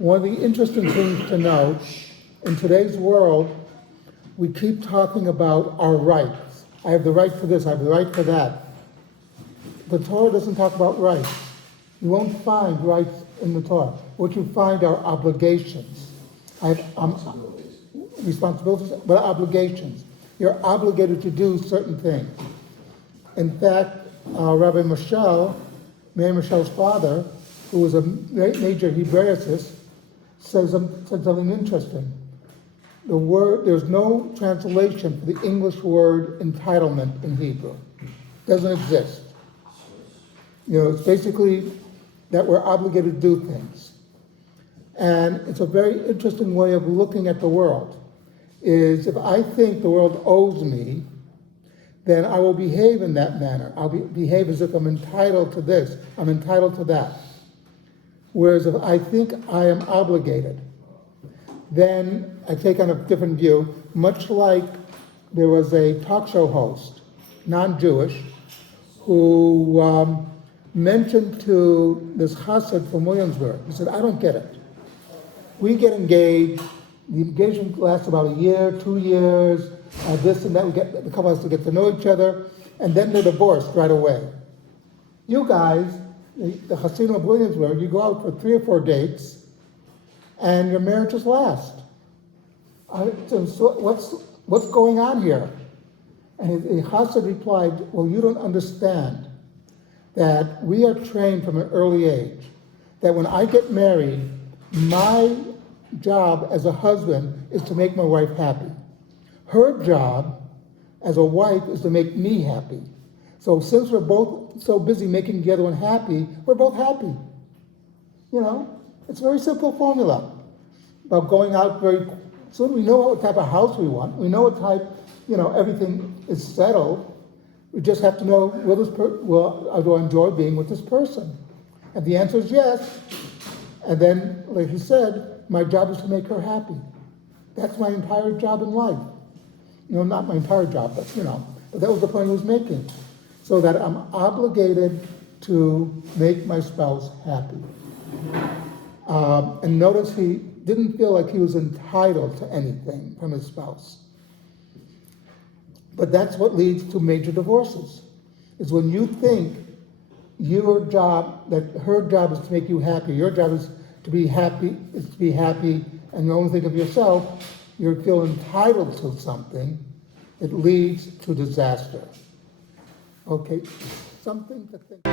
One of the interesting things to note, in today's world, we keep talking about our rights. I have the right for this, I have the right for that. The Torah doesn't talk about rights. You won't find rights in the Torah. What you find are obligations. Responsibilities, but obligations. You're obligated to do certain things. In fact, Rabbi Michel, Mary Michel's father, who was a major Hebraicist, said something interesting. There's no translation for the English word entitlement in Hebrew. It doesn't exist. It's basically that we're obligated to do things. And it's a very interesting way of looking at the world, is if I think the world owes me, then I will behave in that manner. I'll behave as if I'm entitled to this, I'm entitled to that. Whereas if I think I am obligated, then I take on a different view, much like there was a talk show host, non-Jewish, who mentioned to this chassid from Williamsburg, he said, I don't get it. We get engaged, the engagement lasts about a year, 2 years, this and that, the couple has to get to know each other, and then they're divorced right away. You guys, the Hasidim of Williamsburg, you go out for 3 or 4 dates, and your marriages last. So what's going on here? And the Chassid replied, well, you don't understand that we are trained from an early age that when I get married, my job as a husband is to make my wife happy. Her job as a wife is to make me happy. So since we're both so busy making the other one happy, we're both happy. It's a very simple formula about going out very soon. We know what type of house we want. We know what type, everything is settled. We just have to know, do I enjoy being with this person? And the answer is yes. And then, like he said, my job is to make her happy. That's my entire job in life. Not my entire job, but but that was the point he was making. So that I'm obligated to make my spouse happy. And notice he didn't feel like he was entitled to anything from his spouse. But that's what leads to major divorces, is when you think her job is to make you happy, your job is to be happy, and you only think of yourself, you feel entitled to something, it leads to disaster. Okay, something to think.